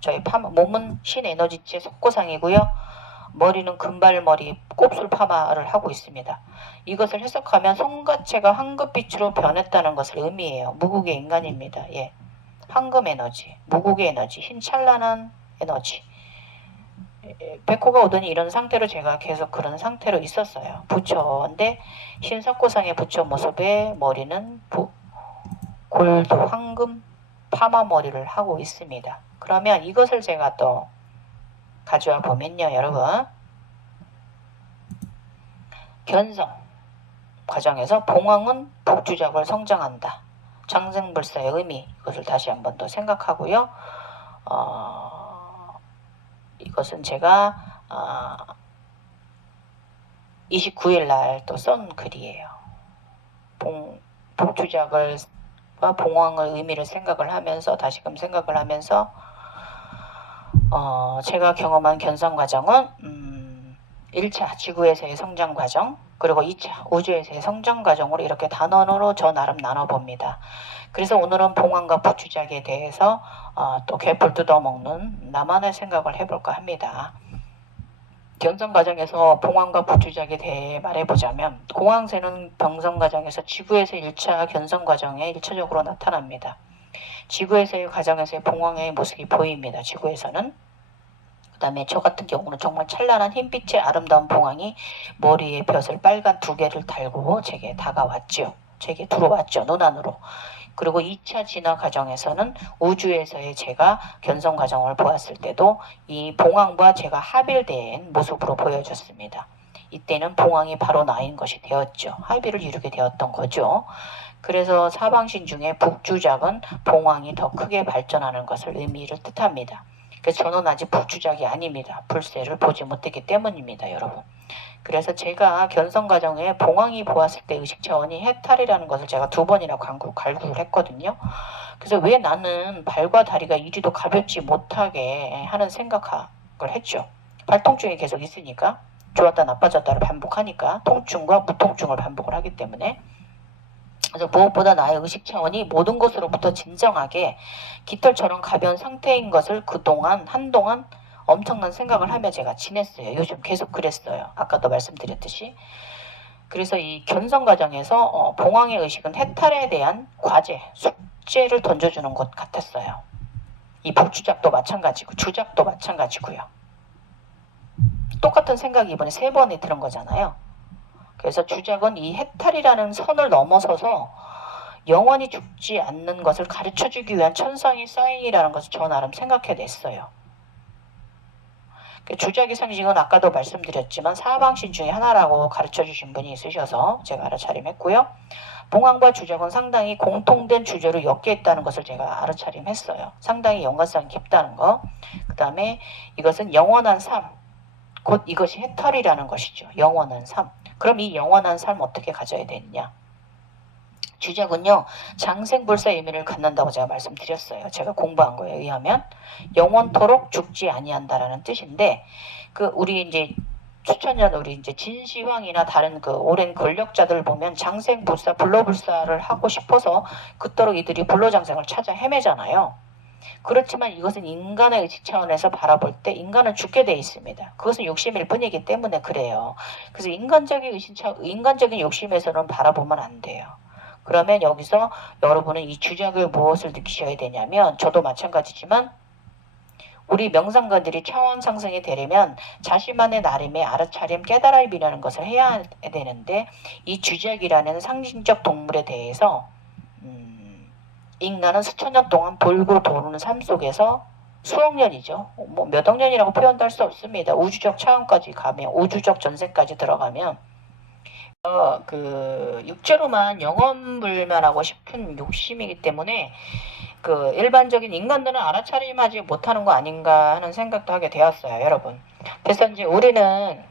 저희 파마 몸은 신에너지체 속고상이고요. 머리는 금발머리 곱슬 파마를 하고 있습니다. 이것을 해석하면 손가체가 황금빛으로 변했다는 것을 의미해요. 무국의 인간입니다. 예. 황금 에너지, 무국의 에너지, 흰 찬란한 에너지. 백호가 오더니 이런 상태로 제가 계속 그런 상태로 있었어요. 부처인데 신석고상의 부처 모습에 머리는 골드 황금 파마 머리를 하고 있습니다. 그러면 이것을 제가 또 가져와 보면요, 여러분. 견성 과정에서 봉황은 복주작을 성장한다. 장생불사의 의미, 이것을 다시 한 번 더 생각하고요. 이것은 제가 29일 날 또 쓴 글이에요. 복주작과 봉황의 의미를 생각을 하면서 다시금 생각을 하면서 제가 경험한 견성 과정은 1차 지구에서의 성장 과정, 그리고 2차 우주에서의 성장 과정으로 이렇게 단원으로 저 나름 나눠봅니다. 그래서 오늘은 봉황과 복주작에 대해서 또 개풀 뜯어먹는 나만의 생각을 해볼까 합니다. 견성 과정에서 봉황과 복주작에 대해 말해보자면 공황새는 병성 과정에서 지구에서 1차 견성 과정에 1차적으로 나타납니다. 지구에서의 과정에서의 봉황의 모습이 보입니다. 지구에서는. 그 다음에 저 같은 경우는 정말 찬란한 흰빛의 아름다운 봉황이 머리에 벼슬 빨간 2개를 달고 제게 다가왔죠. 제게 들어왔죠. 눈안으로. 그리고 2차 진화 과정에서는 우주에서의 제가 견성 과정을 보았을 때도 이 봉황과 제가 합일된 모습으로 보여졌습니다. 이때는 봉황이 바로 나인 것이 되었죠. 합의를 이루게 되었던 거죠. 그래서 사방신 중에 북주작은 봉황이 더 크게 발전하는 것을 의미를 뜻합니다. 그래서 저는 아직 북주작이 아닙니다. 불세를 보지 못했기 때문입니다, 여러분. 그래서 제가 견성 과정에 봉황이 보았을 때 의식 차원이 해탈이라는 것을 제가 2번이나 갈구를 했거든요. 그래서 왜 나는 발과 다리가 이리도 가볍지 못하게 하는 걸 했죠. 발통증이 계속 있으니까 좋았다 나빠졌다를 반복하니까 통증과 무통증을 반복을 하기 때문에 그래서 무엇보다 나의 의식 차원이 모든 것으로부터 진정하게 깃털처럼 가벼운 상태인 것을 한동안 엄청난 생각을 하며 제가 지냈어요. 요즘 계속 그랬어요. 아까도 말씀드렸듯이. 그래서 이 견성 과정에서 봉황의 의식은 해탈에 대한 과제, 숙제를 던져주는 것 같았어요. 이 복주작도 마찬가지고 주작도 마찬가지고요. 똑같은 생각이 이번에 3번에 들은 거잖아요. 그래서 주작은 이 해탈이라는 선을 넘어서서 영원히 죽지 않는 것을 가르쳐주기 위한 천상의 사인이라는 것을 저 나름 생각해냈어요. 주작의 상징은 아까도 말씀드렸지만 사방신 중에 하나라고 가르쳐주신 분이 있으셔서 제가 알아차림했고요. 봉황과 주작은 상당히 공통된 주제로 엮여 있다는 것을 제가 알아차림했어요. 상당히 연관성이 깊다는 거. 그 다음에 이것은 영원한 삶, 곧 이것이 해탈이라는 것이죠. 영원한 삶. 그럼 이 영원한 삶 어떻게 가져야 되느냐? 주작은요, 장생불사의 의미를 갖는다고 제가 말씀드렸어요. 제가 공부한 거에 의하면 영원토록 죽지 아니한다라는 뜻인데, 우리 이제 수천년 우리 이제 진시황이나 다른 오랜 권력자들 보면 장생불사, 불로불사를 하고 싶어서 그토록 이들이 불로장생을 찾아 헤매잖아요. 그렇지만 이것은 인간의 의식 차원에서 바라볼 때 인간은 죽게 돼 있습니다. 그것은 욕심일 뿐이기 때문에 그래요. 그래서 인간적인 욕심에서는 바라보면 안 돼요. 그러면 여기서 여러분은 이 주작을 무엇을 느끼셔야 되냐면, 저도 마찬가지지만 우리 명상가들이 차원 상승이 되려면 자신만의 나름의 알아차림 깨달아 비라는 것을 해야 되는데, 이 주작이라는 상징적 동물에 대해서 인간은 수천 년 동안 돌고 도는 삶 속에서 수억 년이죠. 뭐 몇 억 년이라고 표현도 할 수 없습니다. 우주적 차원까지 가면, 우주적 전세까지 들어가면 육체로만 영원불멸하고 싶은 욕심이기 때문에 일반적인 인간들은 알아차림하지 못하는 거 아닌가 하는 생각도 하게 되었어요, 여러분. 그래서 이제 우리는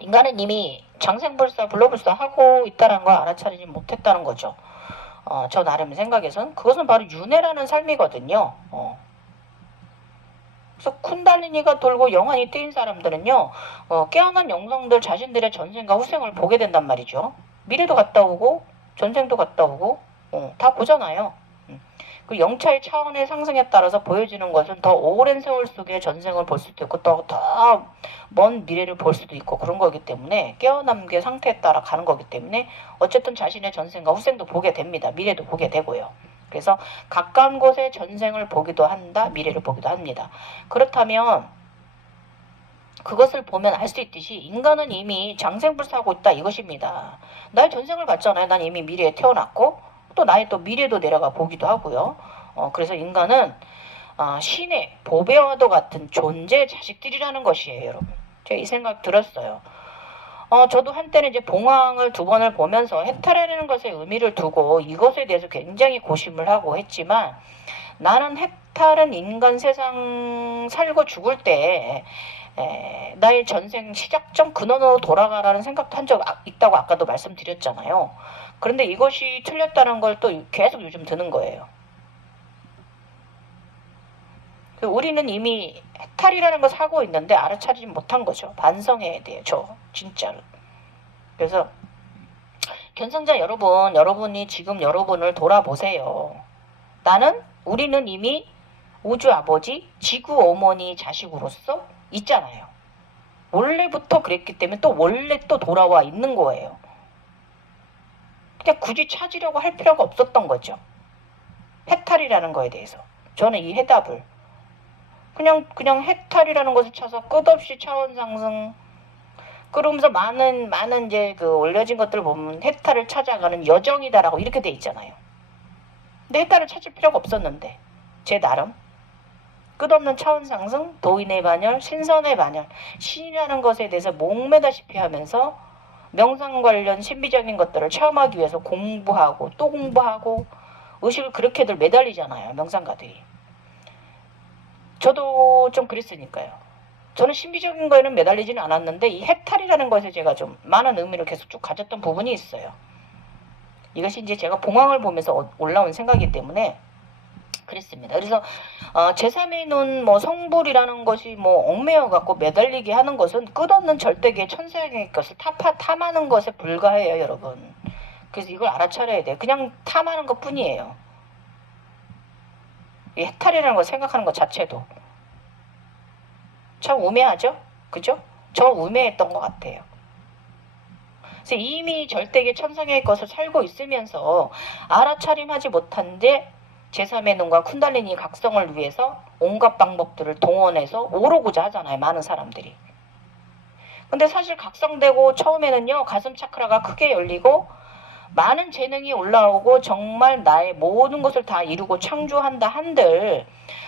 인간은 이미 장생불사, 불로불사 하고 있다는 걸 알아차리지 못했다는 거죠. 저 나름 생각에선 그것은 바로 윤회라는 삶이거든요. 그래서 쿤달리니가 돌고 영원히 뜨인 사람들은요, 깨어난 영성들 자신들의 전생과 후생을 보게 된단 말이죠. 미래도 갔다 오고 전생도 갔다 오고 다 보잖아요. 그 영차의 차원의 상승에 따라서 보여지는 것은 더 오랜 세월 속에 전생을 볼 수도 있고 더 먼 미래를 볼 수도 있고 그런 거기 때문에, 깨어남의 상태에 따라 가는 거기 때문에 어쨌든 자신의 전생과 후생도 보게 됩니다. 미래도 보게 되고요. 그래서 가까운 곳에 전생을 보기도 한다, 미래를 보기도 합니다. 그렇다면 그것을 보면 알 수 있듯이 인간은 이미 장생불사하고 있다 이것입니다. 나의 전생을 봤잖아요. 난 이미 미래에 태어났고 또 나의 또 미래도 내려가 보기도 하고요. 그래서 인간은 신의 보배와도 같은 존재의 자식들이라는 것이에요, 여러분. 제가 이 생각 들었어요. 저도 한때는 이제 봉황을 2번을 보면서 해탈이라는 것의 의미를 두고 이것에 대해서 굉장히 고심을 하고 했지만, 나는 해탈은 인간 세상 살고 죽을 때 나의 전생 시작점 근원으로 돌아가라는 생각도 한 적 있다고 아까도 말씀드렸잖아요. 그런데 이것이 틀렸다는 걸 또 계속 요즘 드는 거예요. 우리는 이미 해탈이라는 걸 사고 있는데 알아차리지 못한 거죠. 반성해야 돼요. 진짜로. 그래서 견성자 여러분, 여러분이 지금 여러분을 돌아보세요. 우리는 이미 우주 아버지, 지구 어머니 자식으로서 있잖아요. 원래부터 그랬기 때문에 또 원래 또 돌아와 있는 거예요. 그냥 굳이 찾으려고 할 필요가 없었던 거죠. 해탈이라는 거에 대해서. 저는 이 해답을 그냥 해탈이라는 것을 쳐서 끝없이 차원 상승, 그러면서 많은 이제 올려진 것들을 보면 해탈을 찾아가는 여정이다라고 이렇게 돼 있잖아요. 근데 해탈을 찾을 필요가 없었는데, 제 나름 끝없는 차원 상승, 도인의 반열, 신선의 반열, 신이라는 것에 대해서 목매다시피 하면서 명상 관련 신비적인 것들을 체험하기 위해서 공부하고 또 공부하고 의식을 그렇게들 매달리잖아요, 명상가들이. 저도 좀 그랬으니까요. 저는 신비적인 거에는 매달리지는 않았는데 이 해탈이라는 것에 제가 좀 많은 의미를 계속 쭉 가졌던 부분이 있어요. 이것이 이제 제가 봉황을 보면서 올라온 생각이기 때문에 그랬습니다. 그래서 제3의 눈, 뭐 성불이라는 것이 뭐 얽매여 갖고 매달리게 하는 것은 끝없는 절대계 천상의 것을 탐하는 것에 불과해요, 여러분. 그래서 이걸 알아차려야 돼요. 그냥 탐하는 것 뿐이에요. 이 해탈이라는 걸 생각하는 것 자체도 참 우매하죠? 그죠? 저 우매했던 것 같아요. 그래서 이미 절대계 천상의 것을 살고 있으면서 알아차림하지 못한데 제3의 눈과 쿤달리니 각성을 위해서 온갖 방법들을 동원해서 오르고자 하잖아요. 많은 사람들이. 근데 사실 각성되고 처음에는요. 가슴 차크라가 크게 열리고 많은 재능이 올라오고 정말 나의 모든 것을 다 이루고 창조한다 한들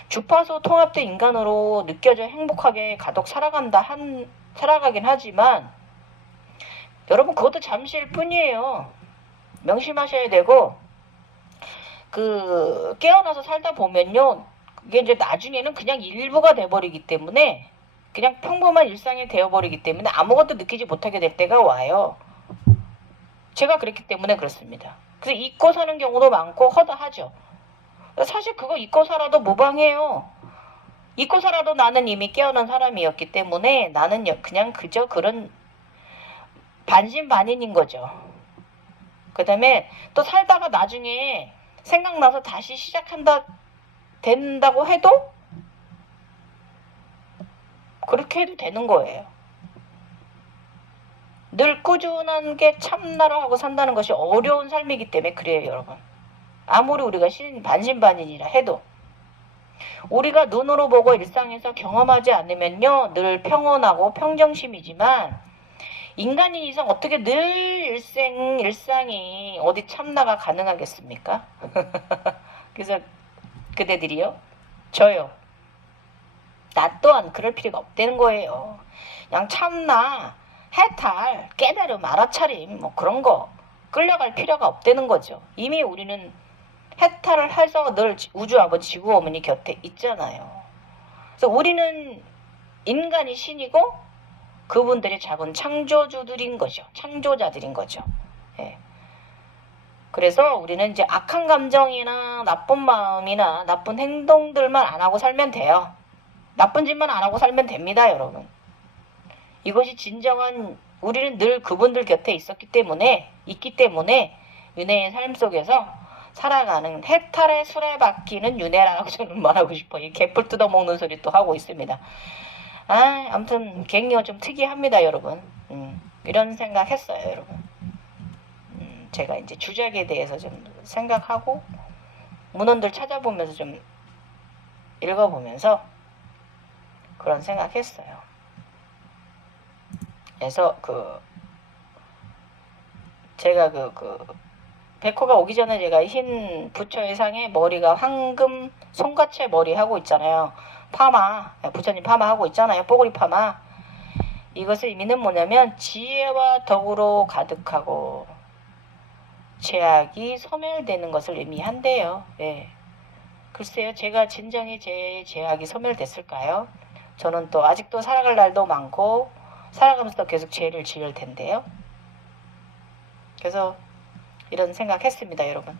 주파수 통합된 인간으로 느껴져 행복하게 가독 살아가긴 하지만 여러분 그것도 잠시일 뿐이에요. 명심하셔야 되고 깨어나서 살다 보면요. 이게 이제 나중에는 그냥 일부가 돼버리기 때문에 그냥 평범한 일상이 되어버리기 때문에 아무것도 느끼지 못하게 될 때가 와요. 제가 그랬기 때문에 그렇습니다. 그래서 잊고 사는 경우도 많고 허다하죠. 사실 그거 잊고 살아도 무방해요. 잊고 살아도 나는 이미 깨어난 사람이었기 때문에 나는 그냥 그저 그런 반신반인인 거죠. 그 다음에 또 살다가 나중에 생각나서 다시 된다고 해도 그렇게 해도 되는 거예요. 늘 꾸준한 게 참나로 하고 산다는 것이 어려운 삶이기 때문에 그래요, 여러분. 아무리 우리가 반신반인이라 해도 우리가 눈으로 보고 일상에서 경험하지 않으면요, 늘 평온하고 평정심이지만 인간인 이상 어떻게 늘 일상이 어디 참나가 가능하겠습니까? 그래서 그대들이요, 저요, 나 또한 그럴 필요가 없다는 거예요. 그냥 참나, 해탈, 깨달음, 알아차림 뭐 그런 거 끌려갈 필요가 없다는 거죠. 이미 우리는 해탈을 해서 늘 우주 아버지 지구 어머니 곁에 있잖아요. 그래서 우리는 인간이 신이고 그분들이 작은 창조주들인 거죠. 창조자들인 거죠. 예. 그래서 우리는 이제 악한 감정이나 나쁜 마음이나 나쁜 행동들만 안 하고 살면 돼요. 나쁜 짓만 안 하고 살면 됩니다, 여러분. 이것이 진정한 우리는 늘 그분들 곁에 있기 때문에 윤회의 삶 속에서 살아가는 해탈의 수레바퀴는 윤회라고 저는 말하고 싶어요. 개뿔 뜯어먹는 소리 또 하고 있습니다. 아무튼 갱리가 좀 특이합니다, 여러분. 이런 생각했어요, 여러분. 제가 이제 주작에 대해서 좀 생각하고 문헌들 찾아보면서 좀 읽어보면서 그런 생각했어요. 그래서 제가 백호가 오기 전에 제가 흰 부처의 상에 머리가 황금 송가채 머리 하고 있잖아요. 파마, 부처님 파마 하고 있잖아요. 뽀글이 파마. 이것의 의미는 뭐냐면 지혜와 덕으로 가득하고 죄악이 소멸되는 것을 의미한대요. 예. 글쎄요, 제가 진정히 제 죄악이 소멸됐을까요? 저는 또 아직도 살아갈 날도 많고 살아가면서 계속 죄를 지을 텐데요. 그래서 이런 생각했습니다, 여러분.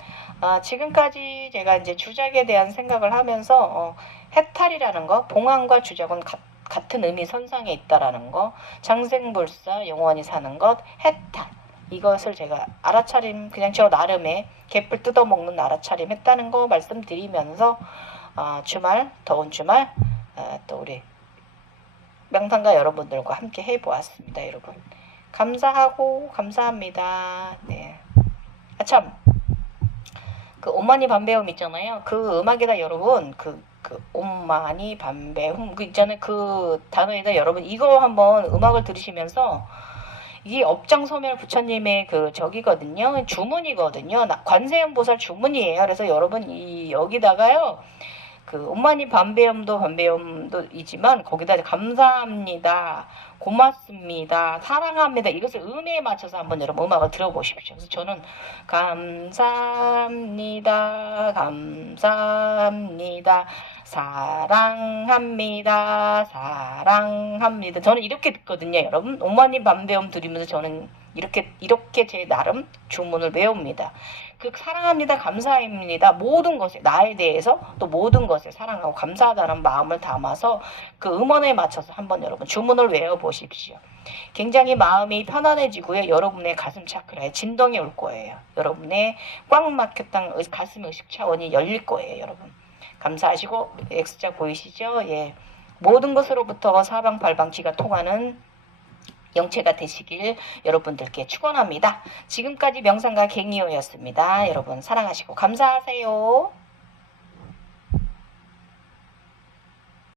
지금까지 제가 이제 주작에 대한 생각을 하면서 해탈이라는 거, 봉황과 주작은 같은 의미 선상에 있다라는 거, 장생불사 영원히 사는 것, 해탈, 이것을 제가 알아차림, 그냥 저 나름의 개뿔 뜯어먹는 알아차림 했다는 거 말씀드리면서 주말, 더운 주말 또 우리 명상가 여러분들과 함께 해보았습니다, 여러분. 감사하고 감사합니다. 네. 참, 옴마니 밤배움 있잖아요. 그 음악에다 여러분 옴마니 밤배움 있잖아요. 그 단어에다 여러분 이거 한번 음악을 들으시면서 이게 업장소멸 부처님의 저기거든요. 주문이거든요. 관세음보살 주문이에요. 그래서 여러분 여기다가요. 옴마니 밤배움도 이지만 거기다 감사합니다, 고맙습니다, 사랑합니다, 이것을 음에 맞춰서 한번 여러분 음악을 들어보십시오. 그래서 저는 감사합니다, 사랑합니다. 저는 이렇게 듣거든요, 여러분. 옴마니 밤배움 들으면서 저는 이렇게 제 나름 주문을 외웁니다. 그 사랑합니다, 감사합니다. 모든 것에 나에 대해서 또 모든 것에 사랑하고 감사하다는 마음을 담아서 그 음원에 맞춰서 한번 여러분 주문을 외워 보십시오. 굉장히 마음이 편안해지고요. 여러분의 가슴 차크라에 진동이 올 거예요. 여러분의 꽉 막혔던 가슴 의식 차원이 열릴 거예요, 여러분. 감사하시고 X자 보이시죠? 예. 모든 것으로부터 사방팔방지가 통하는 영체가 되시길 여러분들께 축원합니다. 지금까지 명상가 갱이호였습니다. 여러분 사랑하시고 감사하세요.